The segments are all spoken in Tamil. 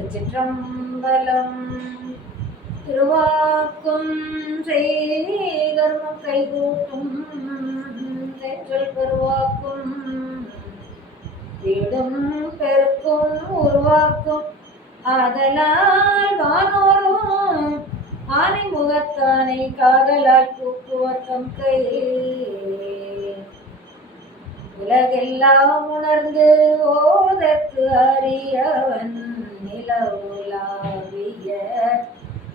திருச்சிற்றம்பலம். திருவாக்கும் செய்கர்மம் கைகூட்டும் தென்றல் பெருவாக்கும் வீடும் பெருக்கும் உருவாக்கும் ஆதலால் வானோரும் ஆனை முகத்தானை காதலால் பூக்குவர்த்தம் கை உலகெல்லாம் உணர்ந்து ஓதற்கு அறியவன் நிலவுலாவிய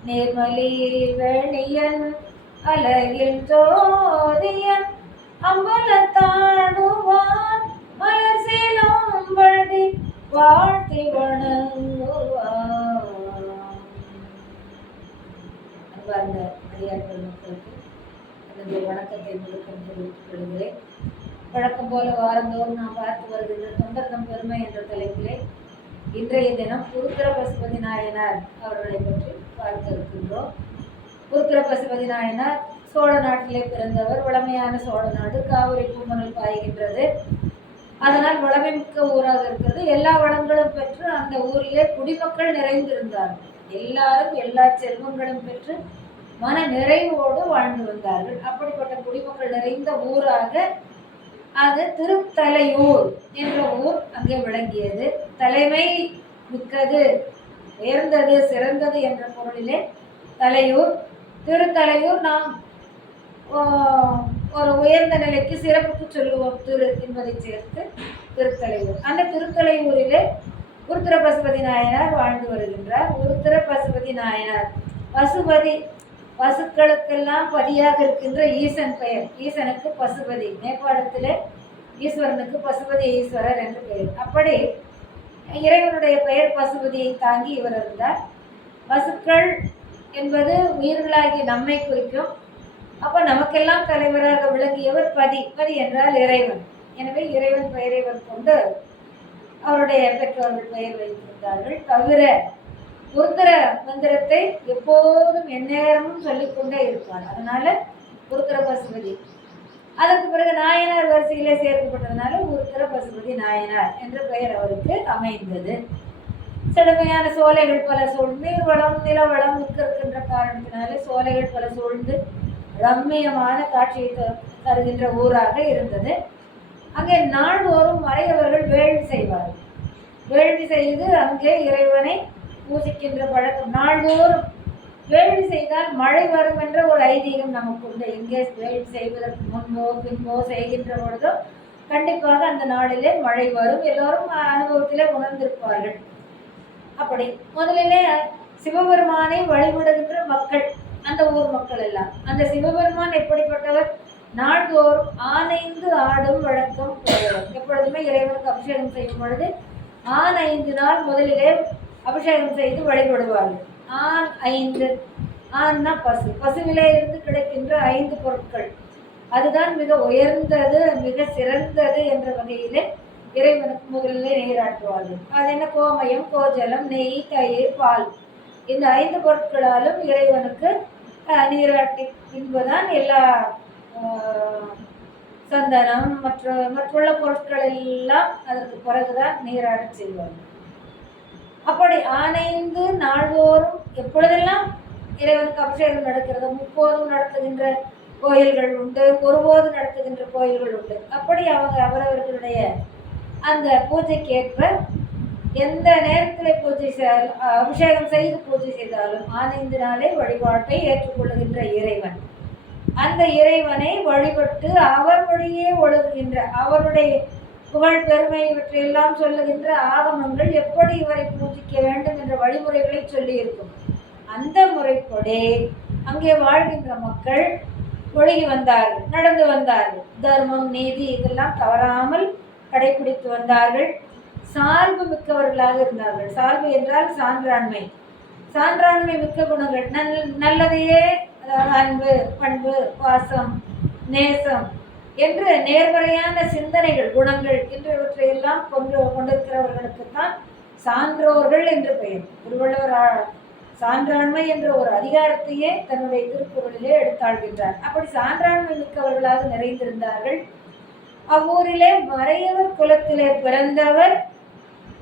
நேர்மலி வெளியன் அழகில் ஜோதியன் அம்பலத்தாடுவான் மலர் சேலம் வழி வாழ்த்தி வணங்குவான். அன்பார்ந்த அடியார்கள் மக்களுக்கு எனது வணக்கத்தை முழுக்கம் தெரிவித்துக் கொள்கிறேன். வழக்கம் போல வாரந்தோறும் நாம் பார்த்து வருகின்ற தொண்டர்தம் பெருமை என்ற தலைப்பிலே இன்றைய தினம் உருத்திர பசுபதி நாயனார் அவர்களை பற்றி பார்க்க இருக்கின்றோம். உருத்திர பசுபதி நாயனார் சோழ நாட்டிலே பிறந்தவர். வளமையான சோழ நாடு, காவிரி பூமணல் பாய்கின்றது. அதனால் வளமை மிக்க ஊராக இருக்கிறது. எல்லா வளங்களும் பெற்று அந்த ஊரிலே குடிமக்கள் நிறைந்திருந்தார்கள். எல்லாரும் எல்லா செல்வங்களும் பெற்று மன நிறைவோடு வாழ்ந்து வந்தார்கள். அப்படிப்பட்ட குடிமக்கள் நிறைந்த ஊராக அது திருத்தலையூர் என்ற ஊர் அங்கே விளங்கியது. தலைமை மிக்கது, உயர்ந்தது, சிறந்தது என்ற பொருளிலே தலையூர். திருத்தலையூர் நாம் ஒரு உயர்ந்த நிலைக்கு சிறப்புக்கு சொல்லுவோம் திரு என்பதை சேர்த்து திருத்தலையூர். அந்த திருத்தலையூரிலே உருத்திர பசுபதி நாயனார் வாழ்ந்து வருகின்றார். உருத்திர பசுபதி நாயனார் பசுபதி, பசுக்களுக்கெல்லாம் பதியாக இருக்கின்ற ஈசன் பெயர். ஈசனுக்கு பசுபதி, நேபாளத்திலே ஈஸ்வரனுக்கு பசுபதி ஈஸ்வரர் என்று பெயர். அப்படி இறைவனுடைய பெயர் பசுபதியை தாங்கி இவர் இருந்தார். பசுக்கள் என்பது உயிர்களாகி நம்மை குறிக்கும். அப்போ நமக்கெல்லாம் தலைவராக விளங்கியவர் பதி. பதி என்றால் இறைவன். எனவே இறைவன் பெயரை கொண்டு அவருடைய பெற்றோர்கள் பெயர் வைத்திருந்தார்கள். தவிர உருத்திர மந்திரத்தை எப்போதும் எந்நேரமும் சொல்லிக்கொண்டே இருப்பார். அதனால உருத்திர பசுபதி. அதற்கு பிறகு நாயனார் வரிசையிலே சேர்க்கப்பட்டதுனால உருத்திர பசுபதி நாயனார் என்ற பெயர் அவருக்கு அமைந்தது. செழுமையான சோலைகள் பல சூழ்ந்து, நீர்வளம் நிலவளம் மிக்க இருக்கின்ற காரணத்தினாலே சோலைகள் பல சூழ்ந்து ரம்மியமான காட்சியை தருகின்ற ஊராக இருந்தது. அங்கே நாள்தோறும் மறையவர்கள் வேள்வி செய்வார்கள். வேள்வி செய்து அங்கே இறைவனை பூசிக்கின்ற பழக்கம். நாள்தோறும் வேள்வி செய்தால் மழை வரும் என்ற ஒரு ஐதீகம் நமக்கு உண்டு. எங்கே வேள்வி செய்வதற்கு முன்போ பின்போ செய்கின்ற பொழுதோ கண்டிப்பாக அந்த நாளிலே மழை வரும். எல்லோரும் அனுபவத்திலே உணர்ந்திருப்பார்கள். அப்படி முதலிலே சிவபெருமானை வழிபடுகின்ற மக்கள், அந்த ஊர் மக்கள் எல்லாம், அந்த சிவபெருமான் எப்படிப்பட்டவர்? நாள்தோறும் ஆனைந்து ஆடும் வழக்கம் உடையவர். எப்பொழுதுமே இறைவனுக்கு அபிஷேகம் செய்யும் பொழுது ஆண் 5 நாள் முதலிலே அபிஷேகம் செய்து வழிபடுவார்கள். ஆண் 5, ஆண்னா பசு. பசுவிலே இருந்து கிடைக்கின்ற 5 பொருட்கள், அதுதான் மிக உயர்ந்தது, மிக சிறந்தது என்ற வகையிலே இறைவனுக்கு முதலிலே நீராட்டுவார்கள். அது என்ன? கோமயம், கோஜலம், நெய், தயிர், பால். இந்த 5 பொருட்களாலும் இறைவனுக்கு நீராட்டி பின்புதான் எல்லா சந்தனம் மற்றுள்ள பொருட்கள் எல்லாம் அதற்கு பிறகுதான் நீராட செய்வார்கள். அப்படி ஆனைந்து நாள்தோறும் எப்பொழுதெல்லாம் இறைவனுக்கு அபிஷேகம் நடக்கிறது, முப்போதும் நடத்துகின்ற கோயில்கள் உண்டு, ஒருபோது நடத்துகின்ற கோயில்கள் உண்டு. அப்படி அவங்க அவரவர்களுடைய அந்த பூஜைக்கு ஏற்ப எந்த நேரத்தில் அபிஷேகம் செய்து பூஜை செய்தாலும் ஆனைந்து நாளே வழிபாட்டை ஏற்றுக்கொள்ளுகின்ற இறைவன், அந்த இறைவனை வழிபட்டு அவர் வழியே ஒழுகுகின்ற, அவருடைய புகழ் பெருமை இவற்றையெல்லாம் சொல்லுகின்ற ஆகமங்கள் எப்படி இவரை பூஜிக்க வேண்டும் என்ற வழிமுறைகளை சொல்லி இருக்கும். அந்த முறைப்படி அங்கே வாழ்கின்ற மக்கள் ஒழுகி வந்தார்கள், நடந்து வந்தார்கள். தர்மம், நீதி இதெல்லாம் தவறாமல் கடைபிடித்து வந்தார்கள். சால்பு மிக்கவர்களாக இருந்தார்கள். சால்பு என்றால் சான்றாண்மை. சான்றாண்மை மிக்க குணங்கள், நல்லதையே, அன்பு, பண்பு, பாசம், நேசம் என்று நேர்மறையான சிந்தனைகள், குணங்கள் என்றவற்றையெல்லாம் கொண்டிருக்கிறவர்களுக்குத்தான் சான்றோர்கள் என்று பெயர். திருவள்ளுவர் சான்றாண்மை என்ற ஒரு அதிகாரத்தையே தன்னுடைய திருக்குறளிலே எடுத்தாள்கின்றார். அப்படி சான்றாண்மை மிக்கவர்களாக நிறைந்திருந்தார்கள். அவ்வூரிலே மறையவர் குலத்திலே பிறந்தவர்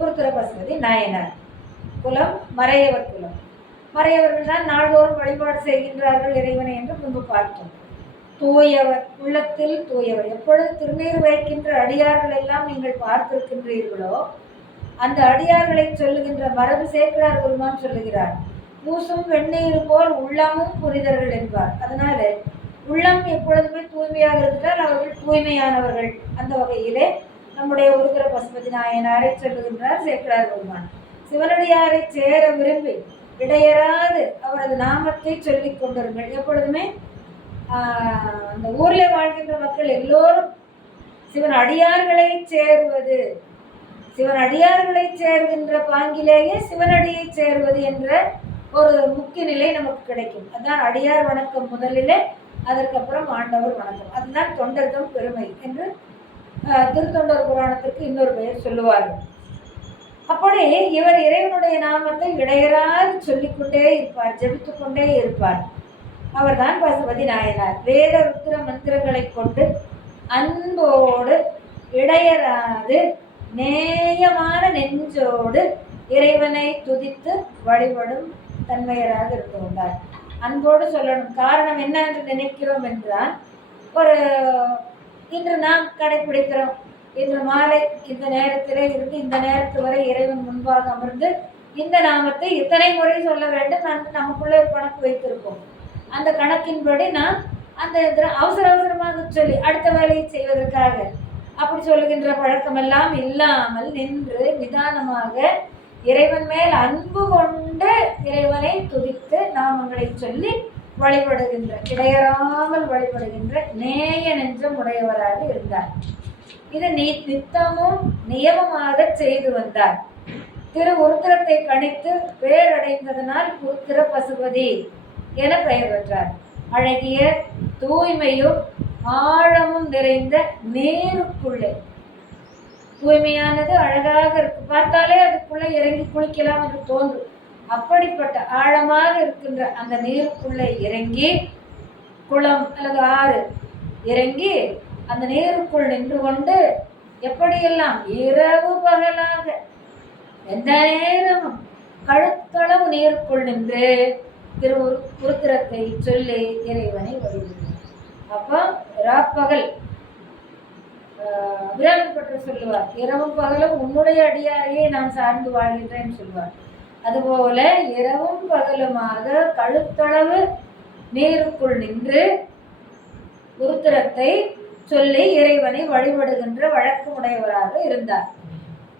உருத்திர பசுபதி நாயனார். குலம் மறையவர் குலம். மறையவர்கள் தான் நாள்தோறும் வழிபாடு செய்கின்றார்கள் இறைவனை என்று முன்பு பார்த்தோம். தூயவர், உள்ளத்தில் தூயவர். எப்பொழுது திருநீர் வைக்கின்ற அடியார்கள் எல்லாம் நீங்கள் பார்த்திருக்கின்றீர்களோ அந்த அடியார்களை சொல்லுகின்ற மரபு சேக்கிழார் பெருமான் சொல்லுகிறார், பூசும் வெந்நீர் போல் உள்ளமும் புனிதர்கள் என்பார். அதனால உள்ளம் எப்பொழுதுமே தூய்மையாக இருக்கிறால் அவர்கள் தூய்மையானவர்கள். அந்த வகையிலே நம்முடைய உருகிற பசுபதி நாயனாரை சொல்லுகின்றார் சேக்கிழார் பெருமான். சிவனடியாரை சேர விரும்பி இடையராது அவரது நாமத்தை சொல்லிக் கொண்டிருங்கள். எப்பொழுதுமே அந்த ஊர்ல வாழ்கின்ற மக்கள் எல்லோரும் சிவன் அடியார்களை சேருவது, சிவன் அடியார்களை சேர்கின்ற பாங்கிலேயே சிவனடியை சேருவது என்ற ஒரு முக்கிய நிலை நமக்கு கிடைக்கும். அதுதான் அடியார் வணக்கம் முதலிலே, அதற்கப்புறம் ஆண்டவர் வணக்கம். அதுதான் தொண்டர்தம் பெருமை என்று திருத்தொண்டர் புராணத்திற்கு இன்னொரு பெயர் சொல்லுவார்கள். அப்படி இவர் இறைவனுடைய நாமத்தை இடையராது சொல்லிக்கொண்டே இருப்பார், ஜபித்துக் கொண்டே இருப்பார். அவர்தான் பசுபதி நாயனார். வேத ருத்ர மந்திரங்களை கொண்டு அன்போடு இடையராது நேயமான நெஞ்சோடு இறைவனை துதித்து வழிபடும் தன்மையராக இருந்து கொண்டார். அன்போடு சொல்லணும். காரணம் என்ன என்று நினைக்கிறோம் என்றால், ஒரு இன்று நாம் கடைபிடிக்கிறோம், இன்று மாலை இந்த நேரத்திலே இருந்து இந்த நேரத்து வரை இறைவன் முன்பாக அமர்ந்து இந்த நாமத்தை இத்தனை முறை சொல்ல வேண்டும் நமக்குள்ளே ஒரு கணக்கு வைத்திருப்போம். அந்த கணக்கின்படி நாம் அந்த அவசர அவசரமாக சொல்லி அடுத்த வேலையை செய்வதற்காக அப்படி சொல்லுகின்ற பழக்கமெல்லாம் இல்லாமல் நின்று நிதானமாக இறைவன் மேல் அன்பு கொண்டு இறைவனை துதித்து நாமங்களை சொல்லி வழிபடுகின்ற, இடையறாமல் வழிபடுகின்ற நேய நெஞ்சம் உடையவராக இருந்தார். இது நித்தமும் நியமமாக செய்து வந்தார். திரு உருத்திரத்தை கணித்து பேரடைந்ததனால் உருத்திர பசுபதி என பெயர் பெற்றார். அழகிய தூய்மையும் ஆழமும் நிறைந்த நீருக்குள்ளே, தூய்மையானது அழகாக இருக்கு, பார்த்தாலே அதுக்குள்ளே இறங்கி குளிக்கலாம் என்று தோன்றும். அப்படிப்பட்ட ஆழமாக இருக்கின்ற அந்த நீருக்குள்ளே இறங்கி, குளம் அல்லது ஆறு இறங்கி அந்த நீருக்குள் நின்று கொண்டு எப்படியெல்லாம் இரவு பகலாக எந்த நேரமும் கழுத்தளவு நீருக்குள் நின்று திரு உருத்திரத்தை சொல்லி இறைவனை வழிபடுகிறார். அப்போ ராப்பகல் விராமப்பட்டு சொல்லுவார், இரவும் பகலும் உன்னுடைய அடியாரையே நான் சார்ந்து வாழ்கின்றேன் சொல்லுவார். அதுபோல இரவும் பகலுமாக கழுத்தளவு நீருக்குள் நின்று உருத்திரத்தை சொல்லி இறைவனை வழிபடுகின்ற வழக்கமுடையவராக இருந்தார்.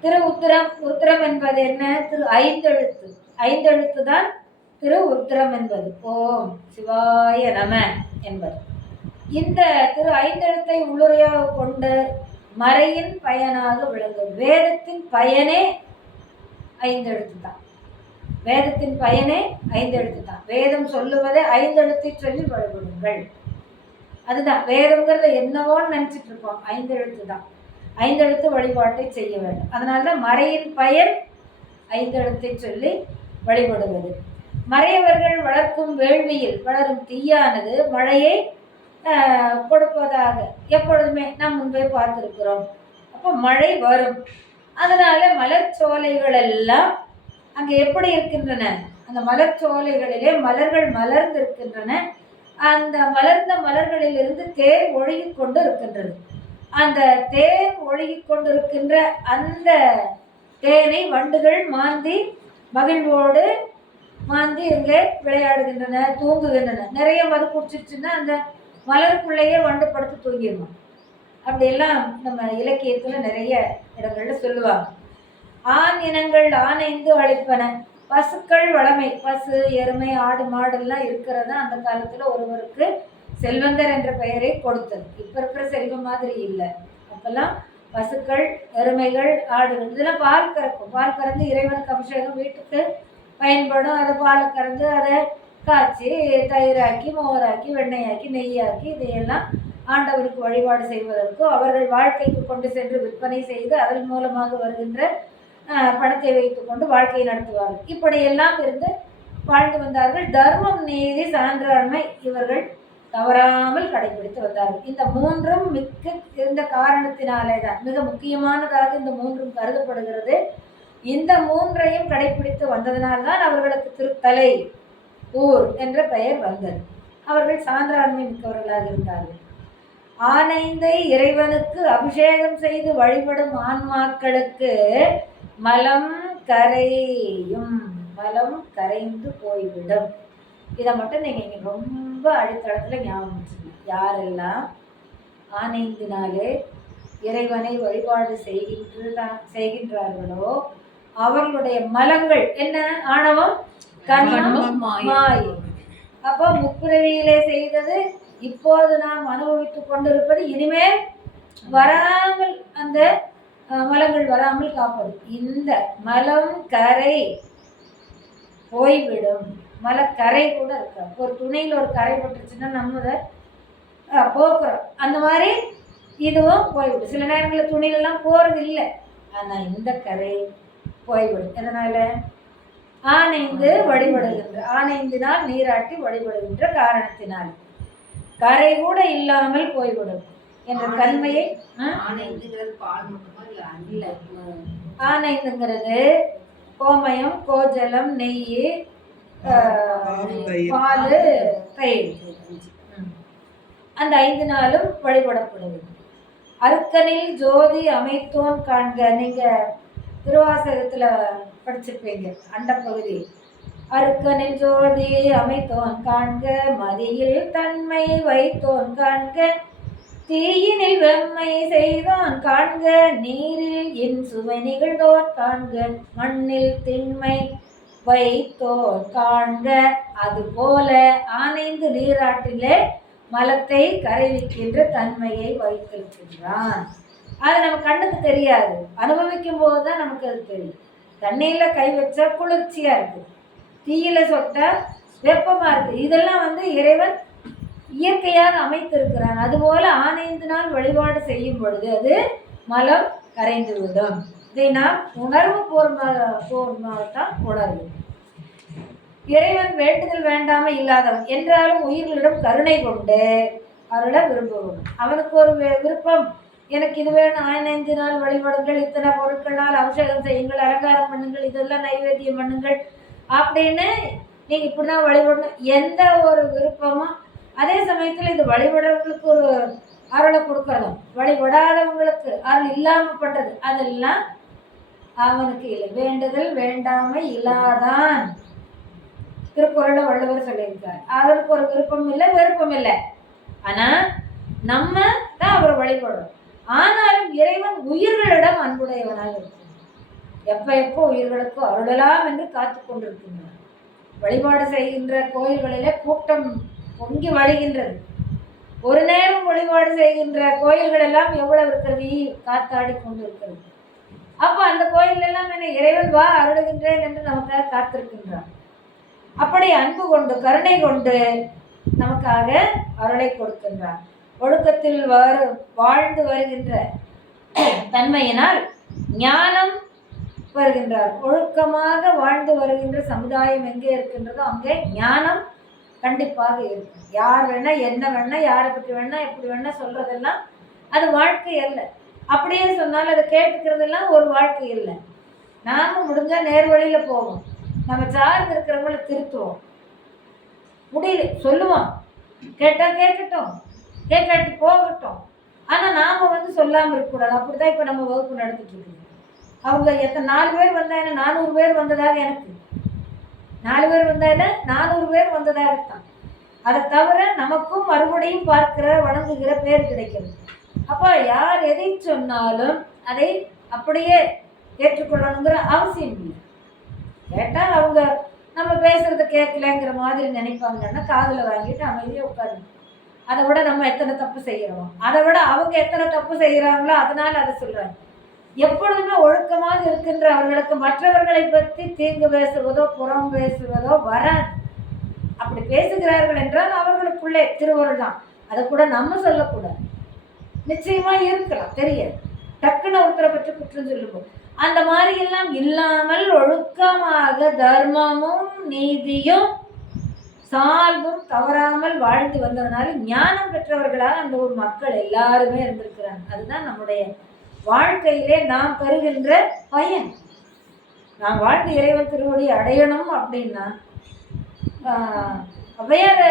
திரு உருத்திரம் என்பது என்ன? திரு ஐந்தெழுத்து. ஐந்தெழுத்து தான் திரு உருத்திரம் என்பது. ஓம் சிவாய நம என்பது. இந்த திரு ஐந்தெழுத்தை உள்ளுரையாக கொண்டு மறையின் பயனாக விளங்கும். வேதத்தின் பயனே ஐந்தெழுத்து தான். வேதத்தின் பயனே ஐந்தெழுத்து தான். வேதம் சொல்லுவதை ஐந்தெழுத்தை சொல்லி வழிபடுங்கள். அதுதான் வேதம்ங்கிறத என்னவோன்னு நினைச்சிட்டு இருப்போம். ஐந்தெழுத்து தான். ஐந்தெழுத்து வழிபாட்டை செய்ய வேண்டும். அதனால்தான் மறையின் பயன் ஐந்தெழுத்தை சொல்லி வழிபடுவது. மறையவர்கள் வளர்க்கும் வேள்வியில் வளரும் தீயானது மழையை கொடுப்பதாக எப்பொழுதுமே நாம் முன்பே பார்த்திருக்கிறோம். அப்போ மழை வரும். அதனால மலர்ச்சோலைகள் எல்லாம் அங்கே எப்படி இருக்கின்றன? அந்த மலர்ச்சோலைகளிலே மலர்கள் மலர்ந்திருக்கின்றன. அந்த மலர்ந்த மலர்களிலிருந்து தேன் ஒழுகி கொண்டு இருக்கின்றது. அந்த தேன் ஒழுகி கொண்டிருக்கின்ற அந்த தேனை வண்டுகள் மாந்தி மகிழ்வோடு மாந்தி இங்கே விளையாடுகின்றன, தூங்குகின்றன. நிறைய மது குடிச்சிருச்சுன்னா அந்த மலருக்குள்ளேயே வண்டு படுத்து தூங்கிடணும். அப்படியெல்லாம் நம்ம இலக்கியத்தில் நிறைய இடங்கள்ல சொல்லுவாங்க. ஆண் இனங்கள் ஆணைந்து அழைப்பன. பசுக்கள் வளமை, பசு எருமை ஆடு மாடெல்லாம் இருக்கிறதா அந்த காலத்தில் ஒருவருக்கு செல்வந்தர் என்ற பெயரை கொடுத்தது. இப்போ இருக்கிற செல்வம் மாதிரி இல்லை. அப்பெல்லாம் பசுக்கள் எருமைகள் ஆடுகள் இதெல்லாம் பால் கறக்கும். பால் கறந்து இறைவனுக்கு அபிஷேகம் வீட்டுக்கு பயன்படும். அதை பால் கறந்து அதை காய்ச்சி தயிராக்கி மோராக்கி வெண்ணெயாக்கி நெய்யாக்கி இதையெல்லாம் ஆண்டவருக்கு வழிபாடு செய்வதற்கும் அவர்கள் வாழ்க்கைக்கு கொண்டு சென்று விற்பனை செய்து அதன் மூலமாக வருகின்ற பணத்தை வைத்துக் கொண்டு வாழ்க்கையை நடத்துவார்கள். இப்படியெல்லாம் இருந்து வாழ்ந்து வந்தார்கள். தர்மம் நீதி சான்றாண்மை இவர்கள் தவறாமல் கடைபிடித்து வந்தார்கள். இந்த மூன்றும் மிக்க இருந்த காரணத்தினாலே தான் மிக முக்கியமானதாக இந்த மூன்றும் கருதப்படுகிறது. இந்த மூன்றையும் கடைபிடித்து வந்ததனால்தான் அவர்களுக்கு திருத்தலை ஊர் என்ற பெயர் வந்தது. அவர்கள் சான்றாண்மை மிக்கவர்களாக இருந்தார்கள். ஆனைந்தை இறைவனுக்கு அபிஷேகம் செய்து வழிபடும் ஆன்மாக்களுக்கு மலம் கரையும், மலம் கரைந்து போய்விடும். இதை மட்டும் நீங்க இங்க ரொம்ப அடித்தளத்துல ஞாபகம் வச்சுக்கணும். யாரெல்லாம் ஆனைந்தினாலே இறைவனை வழிபாடு செய்கின்றார்களோ அவர்களுடைய மலங்கள் என்ன? ஆணவம், கண்மம், மாயை. அப்போ முப்பிறவியிலே செய்தது இப்போது நாம் அனுபவித்துக் கொண்டிருப்பது இனிமேல் வராமல், அந்த மலங்கள் வராமல் காப்பது. இந்த மலம் கரை போய்விடும். மலக்கரை கூட இருக்காது. ஒரு துணியில் ஒரு கரை பட்டுச்சுன்னா நம்ம அதை போக்குறோம். அந்த மாதிரி இதுவும் போய்விடும். சில நேரங்களில் துணியிலெல்லாம் போறது இல்லை, ஆனால் இந்த கரை போய்விடும். எதனால? ஆனைந்து வழிபடுகின்ற, ஆனைந்தினால் நீராட்டி வழிபடுகின்ற காரணத்தினால் கரை கூட இல்லாமல் போய்விடும் என்ற தன்மையை. ஆனைந்துங்கிறது கோமயம், கோஜலம், நெய், பால், தயிர், அந்த 5 நாளும் வழிபடப்படுவது. அருக்கனில் ஜோதி அமைத்தோன் காண்க. நீங்க திருவாசகத்துல படிச்சிருப்பீங்க அண்ட பகுதி. அருக்கனில் ஜோதி அமைத்தோன் காண்க, மதியில் தன்மை வைத்தோன் காண்க, தீயினில் வெம்மை செய்தோன் காண்க, நீரில் என் சுவை நிகழ்ந்தோன் காண்க, மண்ணில் திண்மை வைத்தோன் காண்க. அதுபோல ஆனைந்து நீராட்டிலே மலத்தை கரைவிக்கின்ற தன்மையை வைத்திருக்கின்றான். அது நம்ம கண்ணுக்கு தெரியாது, அனுபவிக்கும் போதுதான் நமக்கு அது தெரியும். தண்ணியில கை வச்சா குளிர்ச்சியா இருக்கு, தீயில சொட்டா வெப்பமா இருக்கு. இதெல்லாம் இறைவன் இயற்கையாக அமைத்திருக்கிறான். அதுபோல ஆனைந்து நாள் வழிபாடு செய்யும் பொழுது அது மலம் கரைந்து விடும். இதை நாம் உணர்வு பூர்வமாகத்தான் உணர்வு. இறைவன் வேண்டுதல் வேண்டாம இல்லாதவன் என்றாலும் உயிர்களிடம் கருணை கொண்டு அருள விரும்புவன். அவனுக்கு ஒரு விருப்பம், எனக்கு இது வேணும், 5 நாள் வழிபடுங்கள், இத்தனை பொருட்களால் அபிஷேகம் செய்யுங்கள், அலங்காரம் பண்ணுங்கள், இதெல்லாம் நைவேத்தியம் பண்ணுங்கள் அப்படின்னு நீங்க இப்படிதான் வழிபடணும், எந்த ஒரு விருப்பமும். அதே சமயத்துல இது வழிபடுறவங்களுக்கு ஒரு அருளை கொடுக்கறதும், வழிபடாதவங்களுக்கு அருள் இல்லாம பண்றது, அதெல்லாம் அவனுக்கு இல்லை. வேண்டுதல் வேண்டாமை இல்லாதான் திருக்குறளை வள்ளுவர் சொல்லியிருக்கார். அவருக்கு ஒரு விருப்பம் இல்லை, விருப்பம் இல்லை. ஆனா நம்ம தான் அவரை வழிபடுறோம். ஆனாலும் இறைவன் உயிர்களிடம் அன்புடையவனாக இருக்கும். எப்போ உயிர்களுக்கு அருளலாம் என்று காத்து கொண்டிருக்கின்றார். வழிபாடு செய்கின்ற கோயில்களிலே கூட்டம் பொங்கி வழிகின்றது. ஒரு நேரம் வழிபாடு செய்கின்ற கோயில்கள் எல்லாம் எவ்வளவு இருக்கிறது, காத்தாடி கொண்டிருக்கிறது. அப்ப அந்த கோயில் எல்லாம் என்ன, இறைவன் வா அருளுகின்றேன் என்று நமக்காக காத்திருக்கின்றான். அப்படி அன்பு கொண்டு கருணை கொண்டு நமக்காக அருளை கொடுக்கின்றான். ஒழுக்கத்தில் வாழ்ந்து வருகின்ற தன்மையினால் ஞானம் வருகின்றார். ஒழுக்கமாக வாழ்ந்து வருகின்ற சமுதாயம் எங்கே இருக்கின்றதோ அங்கே ஞானம் கண்டிப்பாக இருக்கும். யார் வேணா என்ன வேணா யாரை பற்றி வேணா எப்படி வேணா சொல்றதெல்லாம் அது வாழ்க்கை அல்ல. அப்படியே சொன்னாலும் அதை கேட்டுக்கிறதெல்லாம் ஒரு வாழ்க்கை இல்லை. நாம முடிஞ்சா நேர் வழியில போவோம், நம்ம சார்ந்து இருக்கிறவங்கள திருத்துவோம். முடியல சொல்லுவோம், கேட்டா கேட்கட்டும், கேட்காட்டி போகட்டும். ஆனா நாம சொல்லாம இருக்கக்கூடாது. அப்படிதான் இப்ப நம்ம வகுப்பு நடத்திட்டு இருக்குது. அவங்க 4 பேர் வந்தா என்ன, 400 பேர் வந்ததாக, எனக்கு 4 பேர் வந்தா என்ன, 400 பேர் வந்ததாகத்தான். அதை தவிர நமக்கும் மறுபடியும் பார்க்கிற வணங்குகிற பேர் கிடைக்கிறது. அப்போ யார் எதை சொன்னாலும் அதை அப்படியே ஏற்றுக்கொள்ளணுங்கிற அவசியம் இல்லை. கேட்டால் அவங்க நம்ம பேசுறத கேட்கலங்கிற மாதிரி நினைப்பாங்கன்னா காதுல வாங்கிட்டு அமைதியாக உட்காந்து, அதை விட நம்ம எத்தனை தப்பு செய்கிறோம், அதை விட அவங்க எத்தனை தப்பு செய்கிறாங்களோ அதனால அதை சொல்றாங்க. எப்பொழுதுமே ஒழுக்கமாக இருக்கின்ற அவர்களுக்கு மற்றவர்களை பற்றி தீங்கு பேசுவதோ புறம் பேசுவதோ வராது. அப்படி பேசுகிறார்கள் என்றால் அவர்களுக்குள்ளே திருவருள் தான். அதை கூட நம்ம சொல்லக்கூடாது. நிச்சயமா இருக்கலாம், தெரியாது, டக்குன்னு ஒருத்தரை பற்றி குற்றம் சொல்லுவோம். அந்த மாதிரி எல்லாம் இல்லாமல் ஒழுக்கமாக தர்மமும் நீதியும் சால்பும் தவறாமல் வாழ்ந்து வந்ததுனால ஞானம் பெற்றவர்களாக அந்த ஒரு மக்கள் எல்லாருமே இருந்திருக்கிறாங்க. அதுதான் நம்முடைய வாழ்க்கையிலே நாம் பெறுகின்ற பயன். நான் வாழ்ந்து இறைவன் திருவடி அடையணும் அப்படின்னா ஔவையார்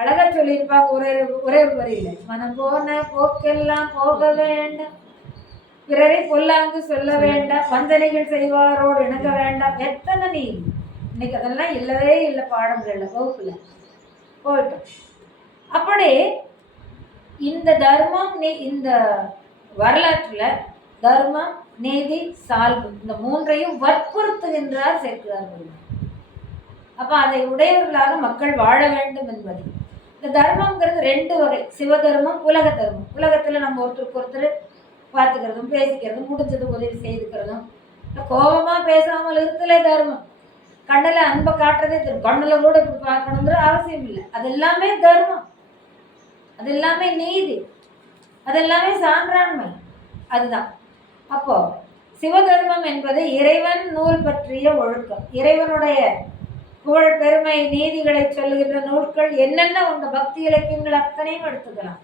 அழகா சொல்லியிருப்பாங்க ஒரே ஒரே ஒரு வரியில, மனம் போன போக்கெல்லாம் போக வேண்டாம், பிறரை பொல்லாங்கு சொல்ல வேண்டாம், வந்தனைகள் செய்வாரோடு இணங்க வேண்டாம். எத்தனை நீ இன்னைக்கு அதெல்லாம் இல்லவே இல்லை பாடங்கள்ல வகுப்புல போயிட்டோம். அப்படி இந்த தர்மம் இந்த வரலாற்றுல தர்மம் நீதி சால்பு இந்த மூன்றையும் வற்புறுத்துகின்றார் சேர்க்கிறார்கள். அப்ப அதை உடையவர்களாக மக்கள் வாழ வேண்டும் என்பது. இந்த தர்மம்ங்கிறது ரெண்டு வகை, சிவதர்மம் உலக தர்மம். உலகத்துல நம்ம ஒருத்தருக்கு ஒருத்தர் பார்த்துக்கிறதும் பேசிக்கிறதும் முடிஞ்சது உதவி செய்துக்கிறதும், கோபமா பேசாமல் இருத்தலே தர்மம். கண்ணில் அன்பை காட்டுறதே தரும், கண்ணில் கூட இப்படி பார்க்கணுங்கிற அவசியம் இல்லை. அது எல்லாமே தர்மம், அது எல்லாமே நீதி, அது எல்லாமே சான்றாண்மை. அதுதான். அப்போ சிவதர்மம் என்பது இறைவன் நூல் பற்றிய ஒழுக்கம். இறைவனுடைய புகழ் பெருமை நீதிகளை சொல்லுகின்ற நூல்கள் என்னென்ன உண்டு, பக்தி இலக்கியங்கள் அத்தனையும் எடுத்துக்கலாம்,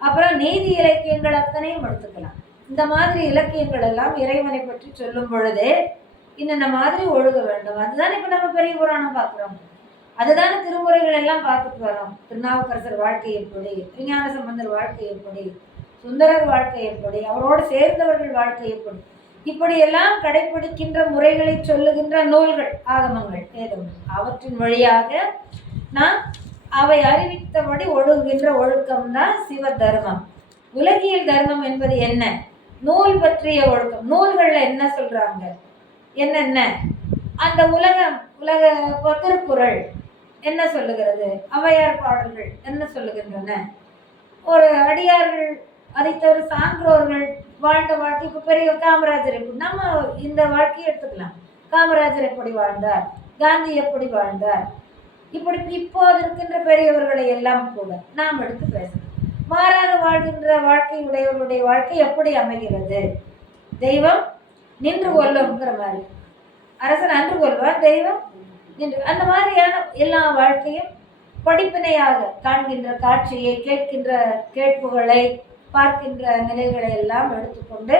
அப்புறம் நீதி இலக்கியங்கள் அத்தனையும் எடுத்துக்கலாம். இந்த மாதிரி இலக்கியங்கள் எல்லாம் இறைவனை பற்றி சொல்லும் பொழுது இன்னென்ன மாதிரி ஒழுக வேண்டும். அதுதான் இப்ப நம்ம பெரிய புராணம் பார்க்கிறோம், அதுதான திருமுறைகள் எல்லாம் பார்த்துட்டு வரோம். திருநாவுக்கரசர் வாழ்க்கை எப்படி, திருஞான சம்பந்தர் வாழ்க்கை எப்படி, சுந்தரர் வாழ்க்கை எப்படி, அவரோடு சேர்ந்தவர்கள் வாழ்க்கை எப்படி, இப்படியெல்லாம் கடைபிடிக்கின்ற முறைகளை சொல்லுகின்ற நூல்கள் ஆகமங்கள் ஏதோ அவற்றின் வழியாக நாம் அவை அறிவித்தபடி ஒழுகுகின்ற ஒழுக்கம்தான் சிவ தர்மம். உலகியல் தர்மம் என்பது என்ன? நூல் பற்றிய ஒழுக்கம். நூல்கள்ல என்ன சொல்றாங்க, என்னென்ன அந்த உலக திருக்குறள் என்ன சொல்லுகிறது, ஔவையார் பாடல்கள் என்ன சொல்லுகின்றன, ஒரு அடியார்கள் அதை தவிர சான்றோர்கள் வாழ்ந்த வாழ்க்கை. இப்போ பெரிய காமராஜர் எப்படி, நம்ம இந்த வாழ்க்கையை எடுத்துக்கலாம். காமராஜர் எப்படி வாழ்ந்தார், காந்தி எப்படி வாழ்ந்தார், இப்படி இப்போது இருக்கின்ற பெரியவர்களை எல்லாம் கூட நாம் எடுத்து பேசணும். மாறாக வாழ்கின்ற வாழ்க்கை உடையவர்களுடைய வாழ்க்கை எப்படி அமைகிறது, தெய்வம் நின்று கொள்ளுங்கிற மாதிரி, அரசன் அன்று கொள்வார், தெய்வம் நின்று, அந்த மாதிரியான எல்லா வாழ்க்கையும் படிப்பினையாக காண்கின்ற காட்சியை, கேட்கின்ற கேட்புகளை, பார்க்கின்ற நிலைகளை எல்லாம் எடுத்துக்கொண்டு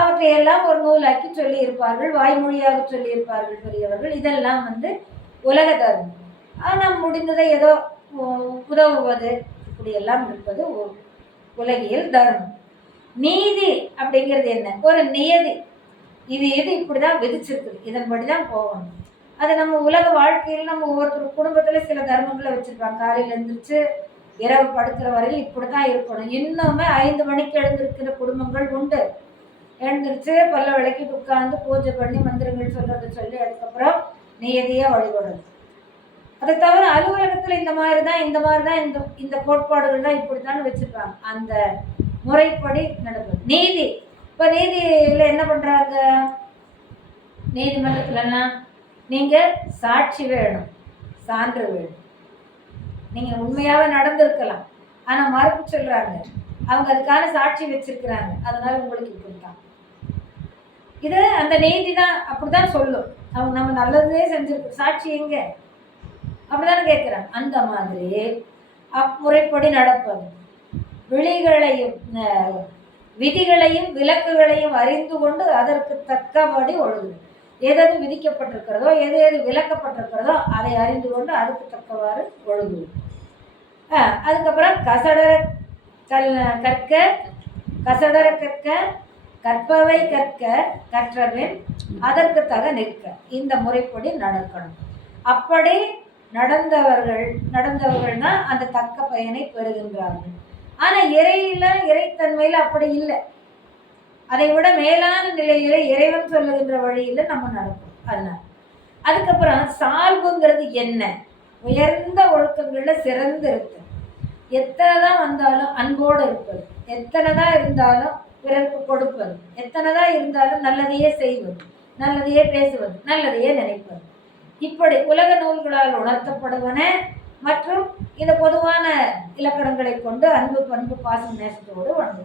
அவற்றையெல்லாம் ஒரு நூலாக்கி சொல்லி இருப்பார்கள், வாய்மொழியாக சொல்லி இருப்பார்கள் பெரியவர்கள். இதெல்லாம் உலக தர்மம். நாம் முடிந்ததை ஏதோ உதவுவது இப்படியெல்லாம் இருப்பது உலகியல் தர்மம். நீதி அப்படிங்கிறது என்ன, ஒரு நியதி, இது இப்படிதான் விதிச்சிருக்குது, இதன்படிதான் போகணும். அது நம்ம உலக வாழ்க்கையில் நம்ம ஒவ்வொருத்தர் குடும்பத்துல சில தர்மங்களை வச்சிருப்பாங்க. காலையில் எழுந்திரிச்சு இரவு படுக்கிற வரையில் இப்படிதான் இருக்கணும். இன்னுமே 5 மணிக்கு எழுந்திருக்கிற குடும்பங்கள் உண்டு. எழுந்திரிச்சு பல்ல விளக்கிட்டு உட்கார்ந்து பூஜை பண்ணி மந்திரங்கள் சொல்றதை சொல்லி அதுக்கப்புறம் நியதியா வழிபடணும். அதை தவிர அலுவலகத்துல இந்த மாதிரிதான் இந்த கோட்பாடுகள் தான் இப்படித்தான் வச்சிருப்பாங்க. அந்த முறைப்படி நடக்கும் நீதி. இப்ப நீதியில என்ன பண்றாங்க, நீதிமன்றத்துலலாம் நீங்க சாட்சி வேணும், சான்று வேணும். நீங்க உண்மையாவே நடந்திருக்கலாம், ஆனா மறுப்பு சொல்றாங்க, அவங்க அதுக்கான சாட்சி வச்சிருக்கிறாங்க, அதனால உங்களுக்கு இப்படித்தான். இது அந்த நீதி தான் அப்படிதான் சொல்லும். அவங்க நம்ம நல்லதே செஞ்சிருக்கு, சாட்சி எங்க அப்படிதானே கேட்கிறாங்க. அந்த மாதிரி அம்முறைப்படி நடப்பது, விதிகளையும் விலக்குகளையும் அறிந்து கொண்டு அதற்கு தக்கபடி ஒழுகுது. எது விதிக்கப்பட்டிருக்கிறதோ எது விலக்கப்பட்டிருக்கிறதோ அதை அறிந்து கொண்டு அதுக்கு தக்கவாறு ஒழுகுது. அதுக்கப்புறம் கசடர கற்க கற்பவை கற்க கற்றபின் அதற்கு தக நிற்க, இந்த முறைப்படி நடக்கணும். அப்படி நடந்தவர்கள்னா அந்த தக்க பயனை பெறுகின்றார்கள். ஆனா இறைத்தன்மையில அப்படி இல்லை. அதை விட மேலான நிலையில இறைவன் சொல்லுகின்ற வழியில நம்ம நடக்கும். அதனால அதுக்கப்புறம் சால்புங்கிறது என்ன, உயர்ந்த ஒழுக்கங்கள்ல சிறந்து இருக்கு. எத்தனைதான் வந்தாலும் அன்போடு இருப்பது, எத்தனைதான் இருந்தாலும் பிறருக்கு கொடுப்பது, எத்தனைதான் இருந்தாலும் நல்லதையே செய்வது, நல்லதையே பேசுவது, நல்லதையே நினைப்பது, இப்படி உலக நூல்களால் உணர்த்தப்படுவன மற்றும் இந்த பொதுவான இலக்கணங்களை கொண்டு அன்பு பண்பு பாசம் நேசத்தோடு வாழ்ந்து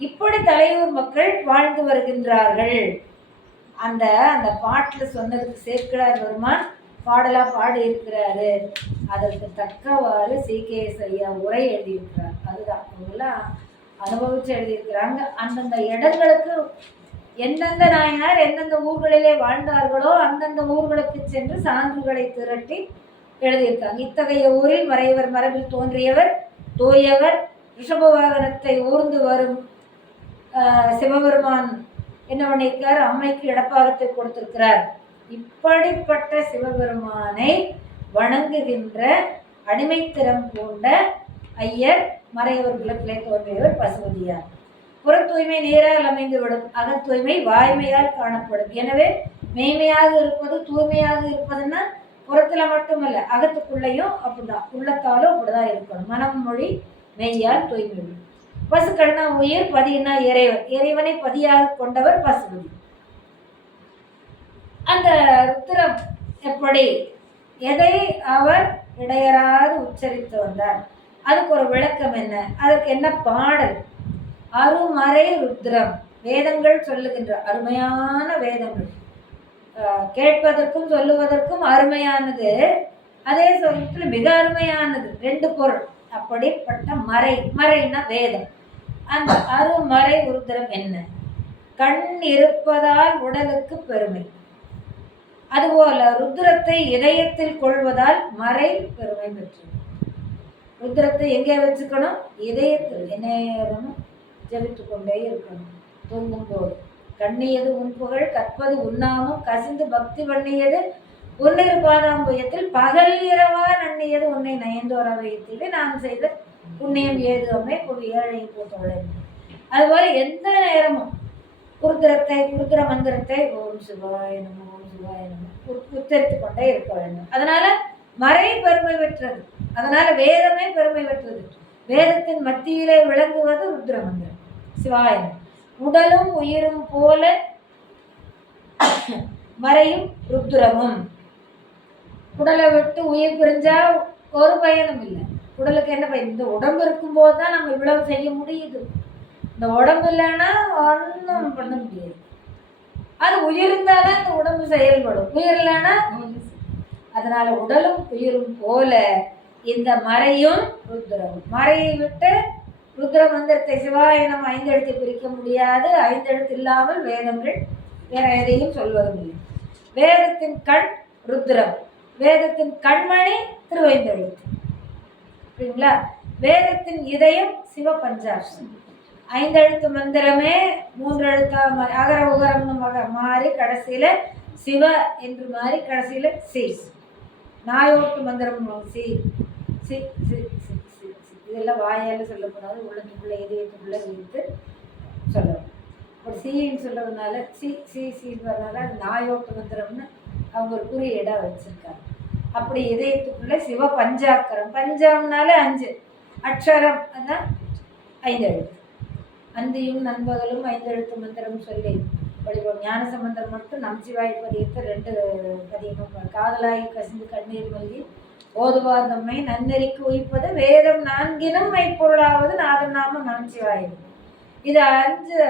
இப்படி தலையூர் மக்கள் வாழ்ந்து வருகின்றார்கள். அந்த பாட்டில் சொன்னதுக்கு சேர்க்கிறார் பெருமான் பாடலா பாடி இருக்கிறாரு. அதற்கு தக்கவாறு CKS ஐயா உரை எழுதியிருக்கிறார். அதுதான் அவங்கெல்லாம் அனுபவிச்சு எழுதியிருக்கிறாங்க. அந்தந்த இடங்களுக்கு எந்தெந்த நாயனார் எந்தெந்த ஊர்களிலே வாழ்ந்தார்களோ அந்தந்த ஊர்களுக்கு சென்று சான்றுகளை திரட்டி எழுதியிருக்காங்க. இத்தகைய ஊரில் மறைவர் மரபில் தோன்றியவர் தூயவர் ரிஷப வாகனத்தை ஊர்ந்து வரும் சிவபெருமான் என்ன பண்ணியிருக்கார், அம்மைக்கு இடப்பாகத்தை கொடுத்திருக்கிறார். இப்படிப்பட்ட சிவபெருமானை வணங்குகின்ற அடிமைத்திறம் பூண்ட ஐயர் மறையவர் குலத்திலே தோன்றியவர் பசுபதியார். புற தூய்மை நீரால் அமைந்துவிடும், அக தூய்மை வாய்மையால் காணப்படும். எனவே மெய்மையாக இருப்பது தூய்மையாக இருப்பதுன்னா புறத்துல மட்டுமல்ல, அகத்துக்குள்ளையும் அப்படிதான், உள்ளத்தாலும் அப்படிதான் இருக்கணும். மனம் மொழி மெய்யால் தூய்மை. பசுக்கள்னா உயிர், பதினா இறைவன், இறைவனை பதியாக கொண்டவர் பசுபதி. அந்த ருத்திரம் எப்படி எதை அவர் இடையராது உச்சரித்து வந்தார், அதுக்கு ஒரு விளக்கம் என்ன, அதற்கு என்ன பாடல்? அருமறை ருத்ரம், வேதங்கள் சொல்லுகின்ற அருமையான வேதங்கள், கேட்பதற்கும் சொல்லுவதற்கும் அருமையானது, அதே சமயத்தில் மிக அருமையானது, ரெண்டு பொருள். அப்படிப்பட்ட மறை, மறைன்னா வேதம். அந்த அருமறை ருத்ரம் என்ன? கண் இருப்பதால் உடலுக்கு பெருமை. அதுபோல ருத்ரத்தை இதயத்தில் கொள்வதால் மறை பெருமை பெற்றது. ருத்ரத்தை எங்கே வச்சுக்கணும்? இதயத்தில் நேரமும் ஜெபித்து கொண்டே இருக்கணும். தூங்கும் போது கண்ணியது உன் புகழ் கற்பது உண்ணாமும் கசிந்து பக்தி பண்ணியது உன்னிரு பாதாம்புயத்தில் பகல் இரவா நன்னியது உன்னை நயந்தோர வைத்தீடு நான் செய்த புண்ணியம் ஏது அம்மை ஏழை போட்டோழை. அதுபோல எந்த நேரமும் குருத்திர மந்திரத்தை ஓம் சிவாய நம ஓம் சிவாய நம உச்சரித்து கொண்டே இருக்க வேண்டும். அதனால மறை பெருமை பெற்றது, அதனால வேதமே பெருமை பெற்றது. வேதத்தின் மத்தியிலே விளங்குவது ருத்ர மந்திரம் சிவாயனம். உடலும் உயிரும் போல மறையும் ருத்ரமும். உடலை விட்டு உயிர் பிரிஞ்சா ஒரு பயனும் இல்லை. உடலுக்கு என்ன பயன்? இந்த உடம்பு இருக்கும்போது தான் நம்ம இவ்வளவு செய்ய முடியுது. இந்த உடம்பு இல்லைன்னா ஒன்றும் பண்ண முடியாது. அது உயிர் இருந்தாதான் இந்த உடம்பு செயல்படும், உயிர் இல்லைன்னா. அதனால உடலும் உயிரும் போல இந்த மறையும் ருத்ரமும். மறையை விட்டு ருத்ர மந்திரத்தை சிவாயனம் 5 எழுத்தை பிரிக்க முடியாது. 5 எழுத்து இல்லாமல் வேதங்கள் வேற எதையும் சொல்வதும் இல்லை. வேதத்தின் கண் ருத்ரம், வேதத்தின் கண்மணி திருவைந்தெழுத்து. சரிங்களா? வேதத்தின் இதயம் சிவ பஞ்சாட்சரம். 5 எழுத்து மந்திரமே 3 எழுத்தா அகர உகரம்னு மாறி கடைசியில சிவ என்று மாறி கடைசியில சி. நாயோட்டு மந்திரம் C C C C C. இதெல்லாம் வாயால் சொல்லக்கூடாது, உள்ளத்துக்குள்ள இதயத்துக்குள்ள வைத்து சொல்லணும். ஒரு சின்னு சொல்றதுனால சி சி சின்றதுனால அது நாயோட்டு மந்திரம்னு அவங்க ஒரு குறியீடாக வச்சிருக்காங்க. அப்படி இதயத்துக்குள்ள சிவ பஞ்சாக்கரம், பஞ்சம்னால 5 அக்ஷரம், அதான் 5 எழுத்து. அந்தியும் நண்பகலும் 5 எழுத்து மந்திரம் சொல்லி வழிபடும். ஞானசம்பந்தர் மட்டும் நமச்சிவாய் பதியத்தை 2 பதியமும் காதலாகி கசிந்து கண்ணீர் மல்கி ஓதுவார் தம்மை நன்னெறிக்கு உயிப்பது வேதம் 4னும் மெய்ப்பொருளாவது நாதன் நாமம் நமச்சிவாயம். இது 5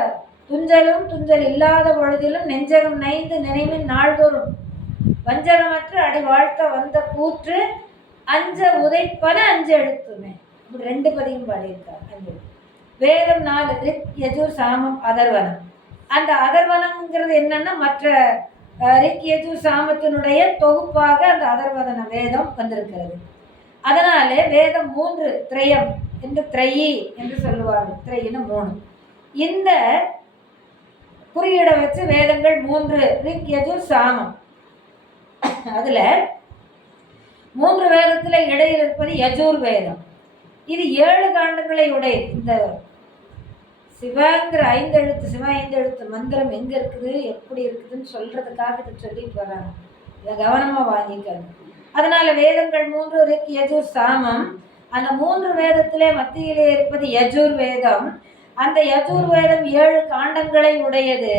துஞ்சலும் துஞ்சல் இல்லாத பொழுதிலும் நெஞ்சகம் நைந்து நினைவின் நாள்தோறும் வஞ்சகமற்ற அடி வாழ்த்த வந்த கூற்று அஞ்ச உதைப்பன 5 எழுத்துமே. இப்படி 2 பதியும் பாடியிருக்கார். 5 வேதம் 4 ரிக் யஜுர் சாமம் அதர்வனம். அந்த அதர்வனம்ங்கிறது என்னன்னா மற்ற ரிக் யஜுர் சாமத்தினுடைய தொகுப்பாக அந்த அதர்வதன வேதம் வந்திருக்கிறது. அதனாலே வேதம் 3 திரயம் என்று திரையி என்று சொல்லுவார்கள். திரையின்னு 3. இந்த குறியீடை வச்சு வேதங்கள் 3 ரிக் யஜுர் சாமம். அதுல 3 வேதத்துல இடையில் இருப்பது யஜூர் வேதம். இது 7 காண்டங்களை உடையது. இந்த சிவங்கிற 5 எழுத்து சிவ 5 எழுத்து மந்திரம் எங்க இருக்குது எப்படி இருக்குதுன்னு சொல்றதுக்காக இதை சொல்லிட்டு வராங்க. இதை கவனமா வாங்கிக்காங்க. அதனால வேதங்கள் 3 ரிக் யஜூர் சாமம். அந்த 3 வேதத்திலே மத்தியிலே இருப்பது யஜூர் வேதம். அந்த யஜூர் வேதம் 7 காண்டங்களை உடையது.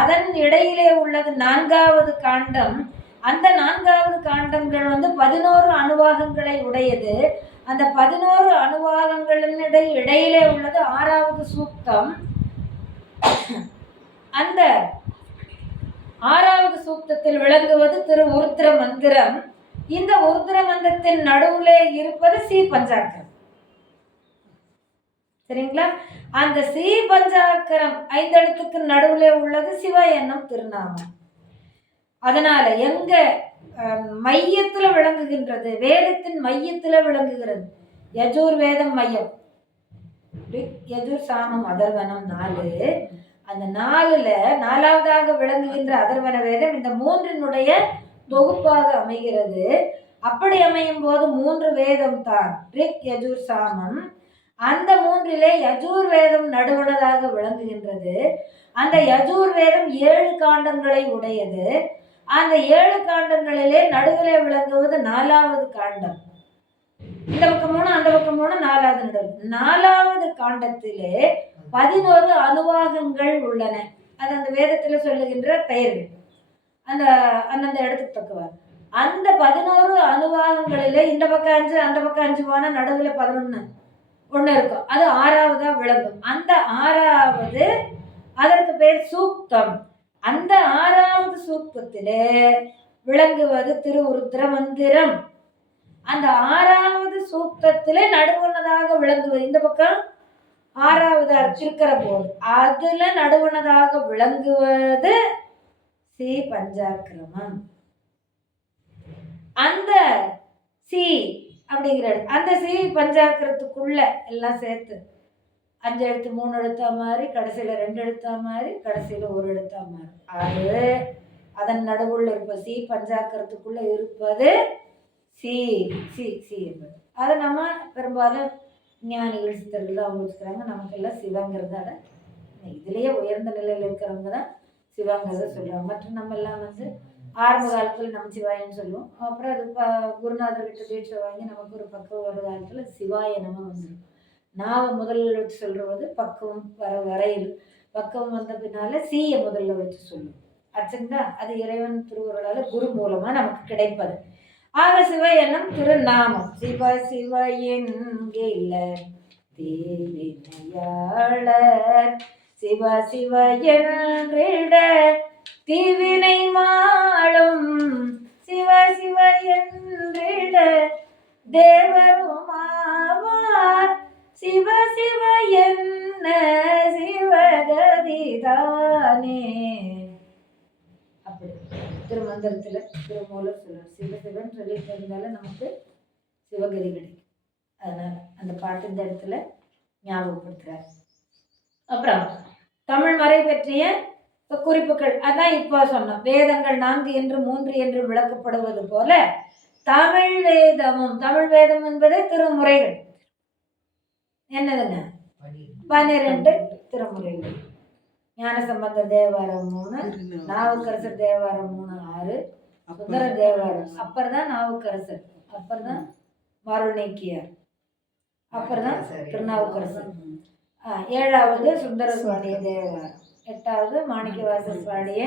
அதன் இடையிலே உள்ளது 4வது காண்டம். அந்த 4வது காண்டங்கள் 11 அணுவாகங்களை உடையது. அந்த 11 அணுவாகங்களின் இடையிலே உள்ளது 6வது சூக்தம். அந்த 6வது சூக்தத்தில் விளங்குவது திரு உருத்திர மந்திரம். இந்த உருத்திர மந்திரத்தின் நடுவிலே இருப்பது சி பஞ்சாக்கரம். சரிங்களா? அந்த ஸ்ரீ பஞ்சாக்கரம் 5 எழுத்துக்கு நடுவுல உள்ளது சிவ என்னும் திருநாமம். அதனால எங்க மையத்துல விளங்குகின்றது, வேதத்தின் மையத்துல விளங்குகிறது. யஜூர் வேதம் மையம், யஜூர் சாமம் அதர்வனம் 4. அந்த 4ல 4வதாக விளங்குகின்ற அதர்வன வேதம் இந்த 3னுடைய தொகுப்பாக அமைகிறது. அப்படி அமையும் போது 3 வேதம் தான் ரிக் யஜூர் சாமம். அந்த 3லே யஜூர் வேதம் நடுவனதாக விளங்குகின்றது. அந்த யஜூர் வேதம் 7 காண்டங்களை உடையது. அந்த 7 காண்டங்களிலே நடுவிலே விளங்குவது 4வது காண்டம். இந்த பக்கம் 3 அந்த பக்கம் 3 4வது நடுவு. 4வது காண்டத்திலே 11 அனுவாகங்கள் உள்ளன. அது அந்த வேதத்தில் சொல்லுகின்ற பெயர்கள் அந்த அந்தந்த இடத்துக்கு தக்கவார். அந்த 11 அனுவாகங்களிலே இந்த பக்கம் 5 அந்த பக்கம் 5 போனால் நடுவில் 11 ஒன்று இருக்கும். அது 6வதா விளங்கும். அந்த 6வது அதற்கு பேர் சூக்தம். அந்த 6வது சூக்தத்திலே விளங்குவது திருவுருத்திர மந்திரம். அந்த 6வது சூக்தத்திலே நடுவனதாக விளங்குவது இந்த பக்கம் 6வது இருக்கிற போது அதுல நடுவனதாக விளங்குவது ஸ்ரீ பஞ்சாக்கிரமம். அந்த சி அப்படிங்கிற அந்த ஸ்ரீ பஞ்சாக்கிரத்துக்குள்ள எல்லாம் சேர்த்து 5 எழுத்து 3 எழுத்தா மாதிரி, கடைசியில 2 எழுத்தா மாதிரி, கடைசியில 1 எழுத்தா மாதிரி. அது அதன் நடுவுள்ள இருப்ப சி பஞ்சாக்கிரத்துக்குள்ள இருப்பது சி சி சி என்பது. அதை நம்ம பெரும்பாலும் ஞானிகள் சித்தர்கள் அவங்க வச்சுக்கிறாங்க. நமக்கெல்லாம் சிவங்கிறதால இதுலேயே உயர்ந்த நிலையில் இருக்கிறவங்க தான் சிவங்கிறத சொல்லுவாங்க. மற்றும் நம்ம எல்லாம் ஆரம்ப காலத்தில் நம்ம சிவாயன்னு சொல்லுவோம். அப்புறம் அது குருநாதர்கிட்ட தீட்சை வாங்கி நமக்கு ஒரு பக்குவம் வர காலத்தில் சிவாய நம்ம வந்துடும். நான் முதல்ல வச்சு சொல்கிறது பக்குவம் வர வரையில், பக்குவம் வந்த பின்னால் சீயை முதல்ல வச்சு சொல்லுவோம். ஆச்சுங்களா? அது இறைவன் திருவுருளால் குரு மூலமாக நமக்கு கிடைப்பது. ஆக சிவ என்னும் திருநாமம். சிவ சிவ என்கில தீவினையாளர், சிவ சிவ என்றிட தீவினை மாளும், சிவ சிவ என்றிட தேவருமாவார், சிவ சிவ என்ன சிவகதிதானே. அப்படி திருமந்திரத்தில் திருமூலர் சொல்றார். சிவசிவன் சொல்லிட்டு இருந்தாலும் நமக்கு சிவகதி கிடைக்கும். அதனால அந்த பாட்டு இந்த இடத்துல ஞாபகப்படுத்துறார். அப்புறம் தமிழ் மறை பற்றிய குறிப்புகள் அதான் இப்போ சொன்னோம். வேதங்கள் 4 என்று 3 என்று விளக்கப்படுவது போல தமிழ் வேதமும், தமிழ் வேதம் என்பது திருமுறைகள் என்னதுங்க 12 திருமுறைகள். ஞானசம்பந்தர் தேவாரம் 3, நாவுக்கரசர் தேவாரம் 3 6, சுந்தர தேவாரம், அப்புறம் தான் நாவுக்கரசர், அப்புறம் தான் மருள் நீக்கியார், அப்புறம் தான் திருநாவுக்கரசர், 7வது சுந்தரர் பாடிய தேவாரம், 8வது மாணிக்கவாசர் பாடிய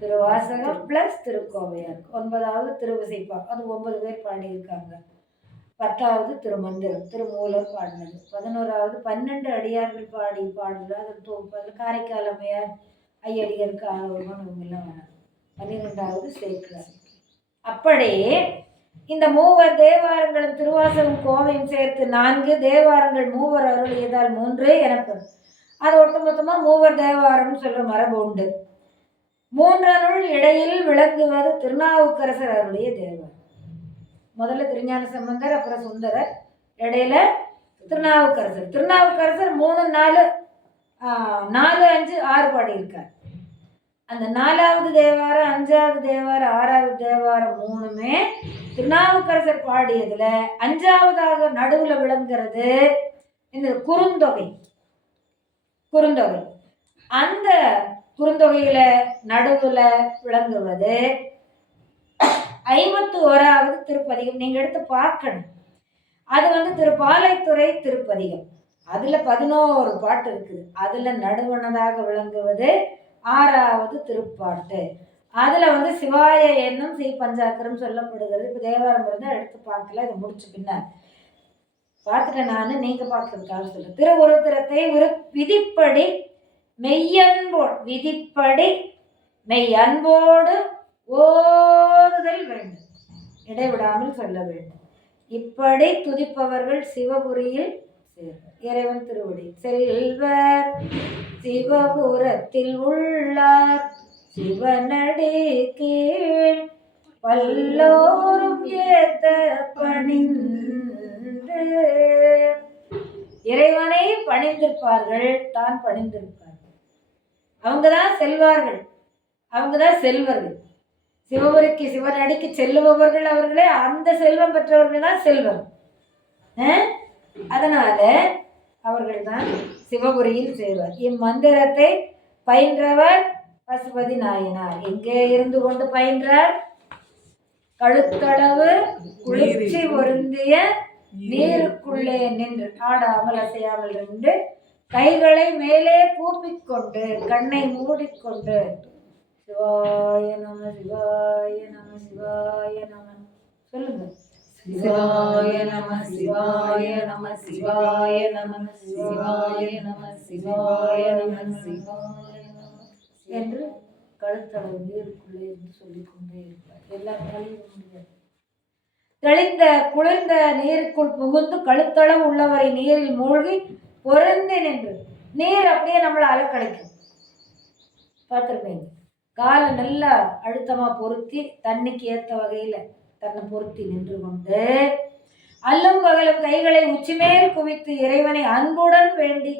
திருவாசகம் பிளஸ் திருக்கோவையார், 9வது திருவிசைப்பா, அது 9 பேர் பாடியிருக்காங்க, 10வது திருமந்திரம் திருமூலர் பாடினது, 11வது 12 அடியார்கள் பாடி பாடல அது தொகுப்பது காரைக்கால் அம்மையார் ஐயடியருக்கு ஆர்வம் இவங்கெல்லாம் வராது, 12வது சேக்கிழார். அப்படி இந்த 3 தேவாரங்களும் திருவாசகம் கோவையும் சேர்த்து 4 தேவாரங்கள் 3 அருளியதால் 3 எனப்படும். அது ஒட்டுமொத்தமாக 3 தேவாரம்னு சொல்ற மரபு உண்டு. 3 இடையில் விளங்குவது திருநாவுக்கரசர் அருளிய தேவாரம். முதல்ல திருஞான சம்பந்தர், அப்புறம் சுந்தரர், இடையில திருநாவுக்கரசர். திருநாவுக்கரசர் 3 4 4 5 6 பாடியிருக்கார். அந்த 4வது தேவாரம் 5வது தேவாரம் 6வது தேவாரம் 3மே திருநாவுக்கரசர் பாடியதுல 5வதாக நடுவுல விளங்குறது இந்த குறுந்தொகை. குறுந்தொகை அந்த குறுந்தொகையில நடுவுல விளங்குவது 51வது திருப்பதிகம். நீங்க எடுத்து பார்க்கணும். அது திருப்பாலைத்துறை திருப்பதிகம். அதுல 11 பாட்டு இருக்குது. அதுல நடுவனதாக விளங்குவது 6வது திருப்பாட்டு. அதுல சிவாய என்னும் ஸ்ரீ பஞ்சாக்கரம் சொல்லப்படுகிறது. இப்ப தேவாரம் இருந்தா எடுத்து பார்க்கல, இதை முடிச்சு பின்னால் பார்த்துட்டேன் நானு, நீங்க பார்க்கறதுக்காக சொல்ல. திருவுருத்திரத்தை விதிப்படி மெய்யன்போடு, விதிப்படி மெய் அன்போடு ஓதுதல் வேண்டும், இடைவிடாமல் சொல்ல வேண்டும். இப்படி துதிப்பவர்கள் சிவபுரியில் சேர்வர். இறைவன் திருவடி செல்வர் சிவபுரத்தில் உள்ளார் சிவனடி கீழ் பல்லோரும் ஏத்த பணிந்து. இறைவனை பணிந்திருப்பார்கள், தான் பணிந்திருப்பார்கள். அவங்கதான் செல்வார்கள், அவங்கதான் செல்வர்கள். சிவபுரிக்கு சிவனடிக்கு செல்லுபவர்கள் அவர்களே. அந்த செல்வம் பெற்றவர்கள் தான் செல்வம். அதனால அவர்கள் தான் சிவபுரியில் சேர்வர். இம்மந்திரத்தை பயின்றவர் பசுபதி நாயனார். எங்கே இருந்து கொண்டு பயின்றார்? கழுத்தளவு குளிர்ச்சி பொருந்திய நீருக்குள்ளே நின்று ஆடாமல் அசையாமல் நின்று கைகளை மேலே கூப்பிக்கொண்டு கண்ணை மூடிக்கொண்டு சிவாய நம சிவாய நம சிவாய நம சொல்லுங்க. சிவாய நம சிவாய நம சிவாய நம சிவாய நம சிவாய நம சிவாய நம என்று கழுத்தளவு நீருக்குள்ளே இருந்து சொல்லிக்கொண்டே இருப்பார். எல்லாராலையும் முடியாது. தெளிந்த குளிர்ந்த நீருக்குள் புகுந்து கழுத்தளவு உள்ளவரை நீரில் மூழ்கி பொருந்தி நின்று நீர் அப்படியே நம்மளை அலக்கழிக்கும். பார்த்துருப்பீங்க. காலை நல்லா அழுத்தமா பொருத்தி தண்ணிக்கு ஏற்ற வகையில தன்னை பொருத்தி நின்று கொண்டு அல்லும் பகலும் கைகளை உச்சிமேல் குவித்து இறைவனை அன்புடன் வேண்டி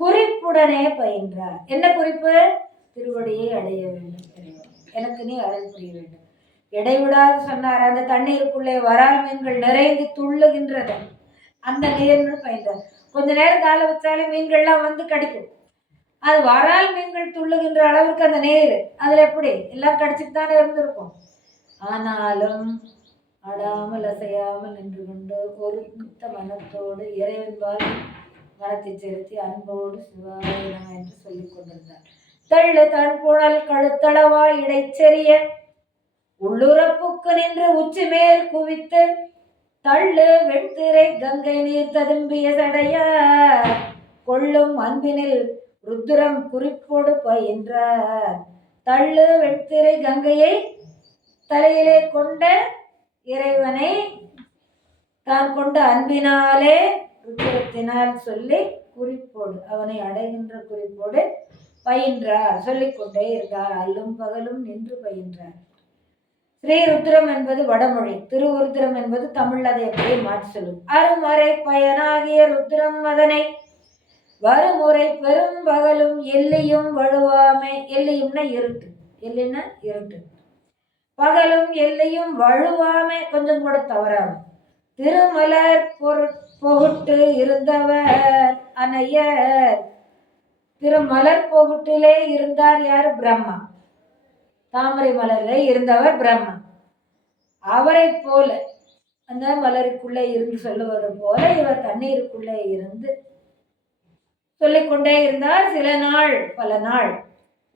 குறிப்புடனே பயின்றார். என்ன குறிப்பு? திருவடியை அடைய வேண்டும், எனக்கு நீ அருள் புரிய வேண்டும். இடைவிடாது சொன்னார். அந்த தண்ணீருக்குள்ளே வரால் மீன்கள் நிறைந்து துள்ளுகின்றது. அந்த நீர்னு பயின்றார். கொஞ்ச நேரம் காலை வச்சாலே மீன்கள்லாம் வந்து கடிக்கும். அது வரால் மீன்கள் துள்ளுகின்ற அளவுக்கு அந்த நீர் அதுல எப்படி எல்லாம் கடிச்சிட்டு தானே இருந்திருக்கும். ஆனாலும் ஆடாமல் அசையாமல் நின்று கொண்டு ஒரு குத்த மனத்தோடு இறைவன்பால் மனத்தை செலுத்தி அன்போடு சிவாய நம என்று சொல்லிக் கொண்டிருந்தார். தள்ளு தன் புனல் கழுத்தளவா இடைச்செறிய உள்ளுறப்புக்கு நின்று உச்சி மேல் குவித்து தள்ளு வெண்திரை கங்கை நீர் ததும்பிய சடைய கொள்ளும் அன்பினில் ருத்ரம் குறிப்போடு பயின்றார். தள்ளு வெண்திரை கங்கையை தலையிலே கொண்ட இறைவனை தான் கொண்ட அன்பினாலே ருத்ரத்தினால் சொல்லி குறிப்போடு அவனை அடைகின்ற குறிப்போடு பயின்றார். சொல்லிக்கொண்டே இருந்தார். அல்லும் பகலும் நின்று பயின்றார். ஸ்ரீருத்ரம் என்பது வடமொழி, திருவுருத்திரம் என்பது தமிழ். அதை அப்படியே மாற்றி சொல்லும். அருமறை பயனாகிய ருத்ரம் அதனை வருமுறை பெரும் பகலும் எல்லையும் வழுவாமை. எல்லையும்னா இருட்டு, எல்லைன்னா இருட்டு. பகலும் எல்லையும் வழுவாமை, கொஞ்சம் கூட தவறாம திருமலர் பொகுட்டு இருந்தவர் அனையர். திருமலர் பொகுட்டிலே இருந்தார் யாரு? பிரம்மா. தாமரை மலர்ல இருந்தவர் பிரம்மா. அவரை போல அந்த மலருக்குள்ளே இருந்து சொல்லுவது போல இவர் தண்ணீருக்குள்ளே இருந்து சொல்லிக்கொண்டே இருந்தார். சில நாள் பல நாள்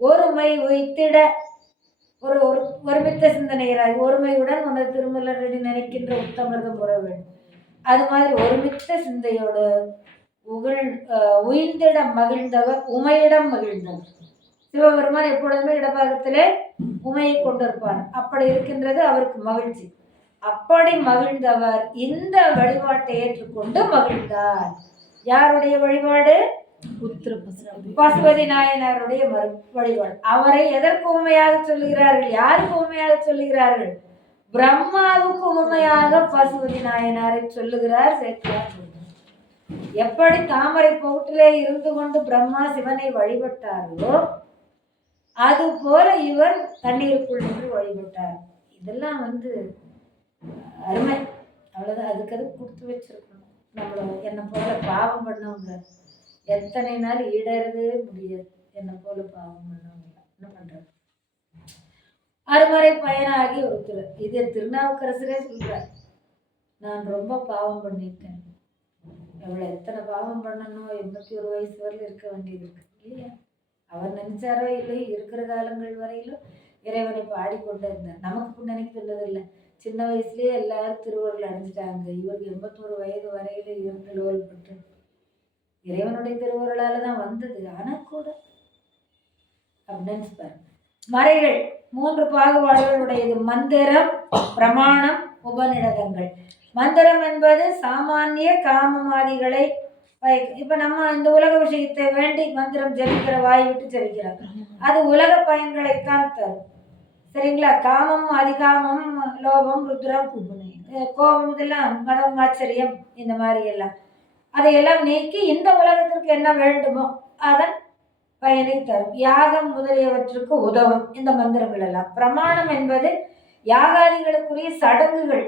ஒருமை உய்த்திட ஒரு ஒருமித்த சிந்தனையராய் ஒருமையுடன் அந்த திருமலரடி நினைக்கின்ற உத்தமிர்தம் உற வேண்டும். அது மாதிரி ஒருமித்த சிந்தையோடு உயிர்ந்திட மகிழ்ந்தவர் உமையிடம் மகிழ்ந்தவர். சிவபெருமான் எப்பொழுதுமே இடபாகத்திலே உமையை கொண்டிருப்பார். அப்படி இருக்கின்றது அவருக்கு மகிழ்ச்சி. அப்படி மகிழ்ந்தவர் இந்த வழிபாட்டை ஏற்றுக்கொண்டு மகிழ்ந்தார். யாருடைய வழிபாடு? பசுபதி நாயனாருடைய வழிபாடு. அவரை எதற்கு உண்மையாக சொல்லுகிறார்கள்? யாருக்கு உண்மையாக சொல்லுகிறார்கள்? பிரம்மாவுக்கு உண்மையாக பசுபதி நாயனாரை சொல்லுகிறார் சேர்க்கிறார். எப்படி தாமரை பொகுட்டிலே இருந்து கொண்டு பிரம்மா சிவனை வழிபட்டாரோ அது போல இவர் தண்ணீருக்குள் நின்று வழிபட்டார். இதெல்லாம் அருமை. அவ்வளவுதான். அதுக்கு அது கொடுத்து வச்சிருக்கணும். நம்மள என்னை போல பாவம் பண்ணவங்க எத்தனை நாள் ஈடறவே முடியாது. என்னை போல பாவம் பண்ணவங்க என்ன பண்றது? அருமறை பயனாகி ஒருத்தர் இது திருநாவுக்கரசரே சொல்றார். நான் ரொம்ப பாவம் பண்ணிட்டேன். எவ்வளோ எத்தனை பாவம் பண்ணணும்? 81 வயசு வரையிலும் இருக்க வேண்டியது இருக்கு இல்லையா? அவர் நினைச்சாரோ இல்லையோ இருக்கிற காலங்கள் வரையிலும் இறைவனை பாடிக்கொண்டே இருந்தார். நமக்கு நினைக்க சொன்னதில்லை. சின்ன வயசுலேயே எல்லாரும் திருவருள் அடைஞ்சிட்டாங்க. இவருக்கு 81 வயது வரையில இருந்து லோல் பெற்று இறைவனுடைய திருவருளால தான் வந்தது. ஆனா கூட அப்படின்னு பாருங்க. மறைகள் 3 பாகுபாடுகளுடையது. மந்திரம், பிரமாணம், உபநிடதங்கள். மந்திரம் என்பது சாமானிய காமமாதிகளை இப்ப நம்ம இந்த உலக விஷயத்தை வேண்டி மந்திரம் ஜபிக்கிற, வாய் விட்டு ஜபிக்கிறார், அது உலக பயன்களைத்தான் தரும். சரிங்களா? காமம், அதிகாமம், லோபம், ருத்ரம், கோபம், இதெல்லாம் மதம், ஆச்சரியம், இந்த மாதிரி எல்லாம் அதையெல்லாம் நீக்கி இந்த உலகத்திற்கு என்ன வேண்டுமோ அதன் பயனை தரும். யாகம் முதலியவற்றுக்கு உதவும் இந்த மந்திரங்கள் எல்லாம். பிரமாணம் என்பது யாகாதிகளுக்குரிய சடங்குகள்.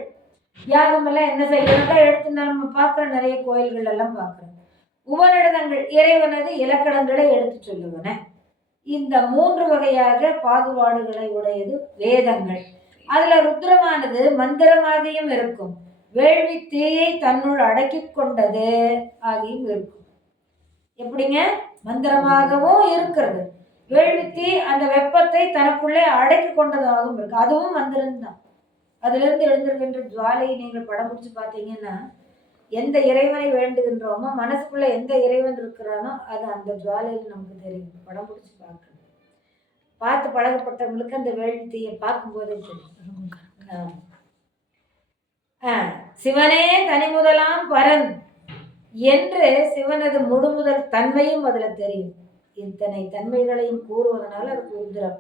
யாகம் எல்லாம் என்ன செய்யறதா எடுத்து நம்ம பார்க்குற நிறைய கோயில்கள் எல்லாம் பார்க்குறோம். உபநிடதங்கள் இறைவனது இலக்கணங்களை எடுத்து சொல்லுவன. இந்த 3 வகையாக பாகுபாடுகளை உடையது வேதங்கள். அதுல ருத்ரமானது மந்திரமாகியும் இருக்கும், வேள்வி தீயை தன்னுள் அடக்கி கொண்டது ஆகியும் இருக்கும். எப்படிங்க? மந்திரமாகவும் இருக்கிறது, வேள்வி தீ அந்த வெப்பத்தை தனக்குள்ளே அடக்கி கொண்டதாகவும் இருக்கு, அதுவும் மந்திரம்தான். அதுல இருந்து எழுந்திருக்கின்ற ஜுவாலையை நீங்கள் படம் பிடிச்சு பார்த்தீங்கன்னா, எந்த இறைவனை வேண்டுகின்றோமோ மனசுக்குள்ள எந்த இறைவன் இருக்கிறானோ அது அந்த ஜுவாலையில் நமக்கு தெரியும். படம் பிடிச்சு பார்க்கணும். பார்த்து பழகப்பட்டவங்களுக்கு அந்த வேள்வி தீயை பார்க்கும்போதே தெரியும். சிவனே தனி முதலாம் பரன் என்று சிவனது முழுமுதல் தன்மையும் அதுல தெரியும். இத்தனை தன்மைகளையும் கூறுவதனால அது ருத்ரம்.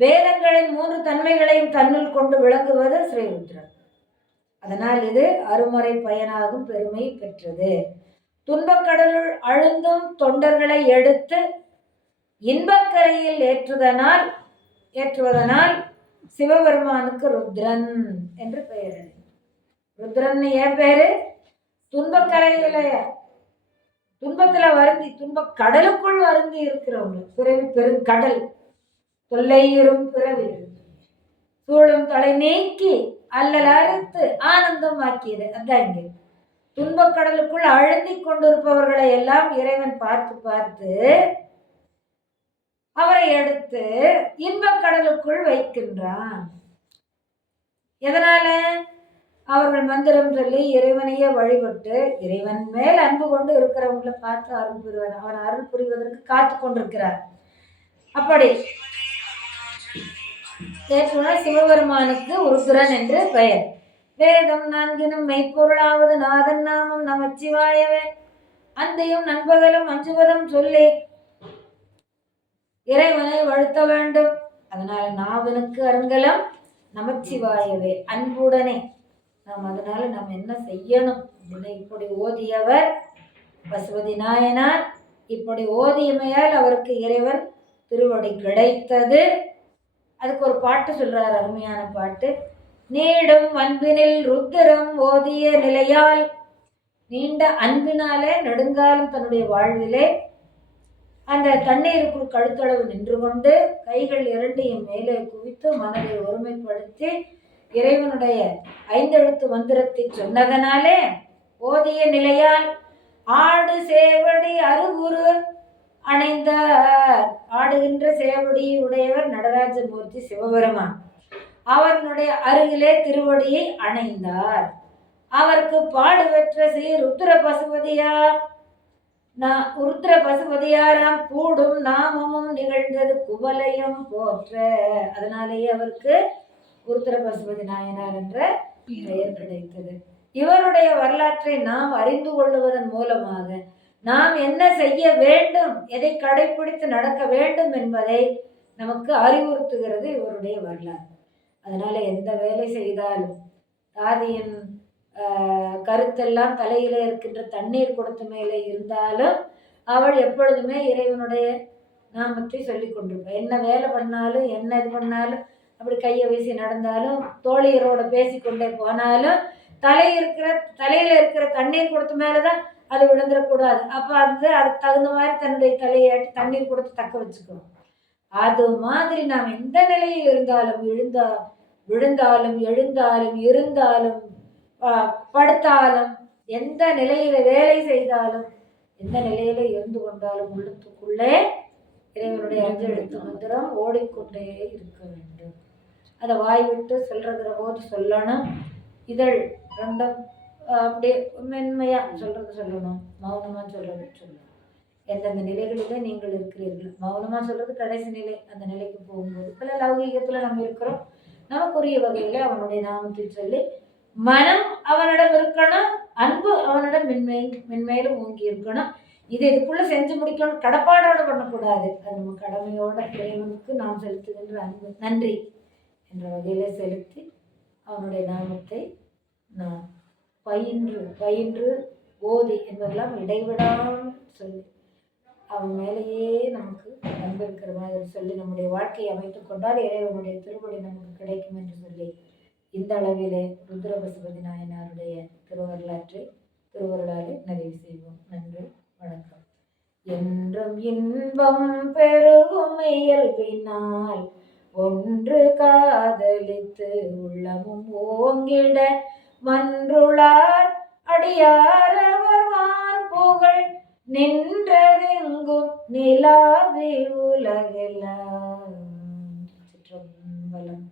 வேதங்களின் 3 தன்மைகளையும் தன்னுள் கொண்டு விளங்குவது ஸ்ரீருத்ரம். அதனால் இது அருமறை பயனாகும் பெருமை பெற்றது. துன்பக்கடலுள் அழுந்தும் தொண்டர்களை எடுத்து இன்பக்கரையில் ஏற்றுவதனால் சிவபெருமானுக்கு ருத்ரன் என்று பெயர். ருத்ரன் ஏன் பேரு? துன்பத்துல வருந்தி, துன்ப கடலுக்குள் வருந்தி இருக்கிறவங்க, பிறவி பெருங்கடல் தொல்லையிரும் பிறவி சூழும் தலை நீக்கி அல்லல் அறுத்து ஆனந்தம் ஆக்கியது. அதான் இங்கே துன்பக்கடலுக்குள் அழுந்தி கொண்டிருப்பவர்களை எல்லாம் இறைவன் பார்த்து பார்த்து அவரை எடுத்து இன்பக்கடலுக்குள் வைக்கின்றான். எதனால? அவர்கள் மந்திரம் சொல்லி இறைவனையே வழிபட்டு இறைவன் மேல் அன்பு கொண்டு இருக்கிறவங்களை பார்த்து அருள் புரிவார். அவன் அருள் புரிவதற்கு காத்து கொண்டிருக்கிறார். அப்படி சிவபெருமானுக்கு ருத்ரன் என்று பெயர். வேதம் 4 மெய்ப்பொருளாவது நாதன் நாமம் நமச்சிவாயவே அந்தையும் நண்பகலும் அஞ்சுவதும் சொல்லி இறைவனை வழுத்த வேண்டும். அதனால நாவனுக்கு அருங்கலம் நமச்சிவாயவே அன்புடனே அதனால நாம் என்ன செய்யணும் அப்படின்னா, இப்படி ஓதியவர் பசுபதி நாயனார். இப்படி ஓதியமையால் அவருக்கு இறைவன் திருவடி கிடைத்தது. அதுக்கு ஒரு பாட்டு சொல்றார், அருமையான பாட்டு. நீடும் அன்பினில் ருத்திரம் ஓதிய நிலையால், நீண்ட அன்பினாலே நெடுங்காலம் தன்னுடைய வாழ்விலே அந்த தண்ணீருக்குள் கழுத்தளவு நின்று கொண்டு கைகள் 2ஐயும் மேலே குவித்து மனதை ஒருமைப்படுத்தி இறைவனுடைய 5 எழுத்து மந்திரத்தை சொன்னதனாலே ஓதிய நிலையால் ஆடு சேவடி அருகுரு அணைந்தார். ஆடுகின்ற சேவடி உடையவர் நடராஜமூர்த்தி சிவபெருமான். அவருடைய அருகிலே திருவடியை அணைந்தார். அவருக்கு பாடு பெற்ற சீர் ருத்ர பசுபதியாராம் கூடும் நாமமும் நிகழ்ந்தது குவலயம் போற்ற. அதனாலேயே அவருக்கு ருத்ர பசுபதி நாயனார் என்ற பெயர் கிடைத்தது. இவருடைய வரலாற்றை நாம் அறிந்து கொள்வதன் மூலமாக நாம் என்ன செய்ய வேண்டும், எதை கடைபிடித்து நடக்க வேண்டும் என்பதை நமக்கு அறிவுறுத்துகிறது இவருடைய வரலாறு. அதனால எந்த வேலை செய்தாலும் தாதியின் கருத்தெல்லாம் தலையிலே இருக்கின்ற தண்ணீர் குடத்து மேலே இருந்தாலும் அவள் எப்பொழுதுமே இறைவனுடைய நாமத்தை சொல்லி கொண்டிருப்பாள். என்ன வேலை பண்ணாலும் என்ன இது பண்ணாலும், அப்படி கையை வீசி நடந்தாலும் தோழியரோட பேசிக்கொண்டே போனாலும் தலையில இருக்கிற தண்ணீர் குடத்து மேலதான் அது விழுந்துடக்கூடாது. அப்போ அதுக்கு தகுந்த மாதிரி தன்னுடைய தலையாட்டி தண்ணீர் கொடுத்து தக்க வச்சுக்கணும். அது மாதிரி நாம் எந்த நிலையில் இருந்தாலும், விழுந்தாலும் எழுந்தாலும் இருந்தாலும் படுத்தாலும், எந்த நிலையில வேலை செய்தாலும், எந்த நிலையில இருந்து கொண்டாலும் உள்ளத்துக்குள்ளே இறைவனுடைய 5 எழுத்து மந்திரம் ஓடிக்கொண்டே இருக்க வேண்டும். அதை வாய் விட்டு சொல்றதுற போது சொல்லணும். இதழ் 2 அப்படியே மென்மையா சொல்லணும், மௌனமா சொல்லணும். எந்தெந்த நிலைகளிலே நீங்கள் இருக்கிறீர்கள், மௌனமா சொல்றது கடைசி நிலை. அந்த நிலைக்கு போகும்போது பல லௌகீகத்துல நம்ம இருக்கிறோம், நமக்குரிய வகையில அவனுடைய நாமத்தை சொல்லி மனம் அவனிடம் இருக்கணும், அன்பு அவனிடம் மென்மேலும் ஓங்கி இருக்கணும். இதுக்குள்ள செஞ்சு முடிக்கணும், கடப்பாடோட பண்ணக்கூடாது. அது நம்ம கடமையோட இறைவனுக்கு நாம் செலுத்துகின்ற அன்பு நன்றி என்ற வகையில செலுத்தி அவனுடைய நாமத்தை நாம் பயின்று ஓதி என்பதெல்லாம் இடைவிடாமல் சொல்லி அவன் மேலேயே நமக்கு அன்பு இருக்கிற மாதிரி சொல்லி நம்முடைய வாழ்க்கையை அமைத்துக் கொண்டால் இறைவனுடைய திருவடி நமக்கு கிடைக்கும் என்று சொல்லி இந்த அளவிலே ருத்ர பசுபதி நாயனாருடைய திருவருளாலே நிறைவு செய்வோம். நன்றி, வணக்கம். என்றும் இன்பம் பெருகும் இயல்பினால் ஒன்று காதலித்து உள்ளமும் ஓங்கிட மன்றுளார் அடியாரவர் வான் புகழ் நின்றதெங்கும் நிலாவி உலகெல்லாம். சிற்றம்பலம்.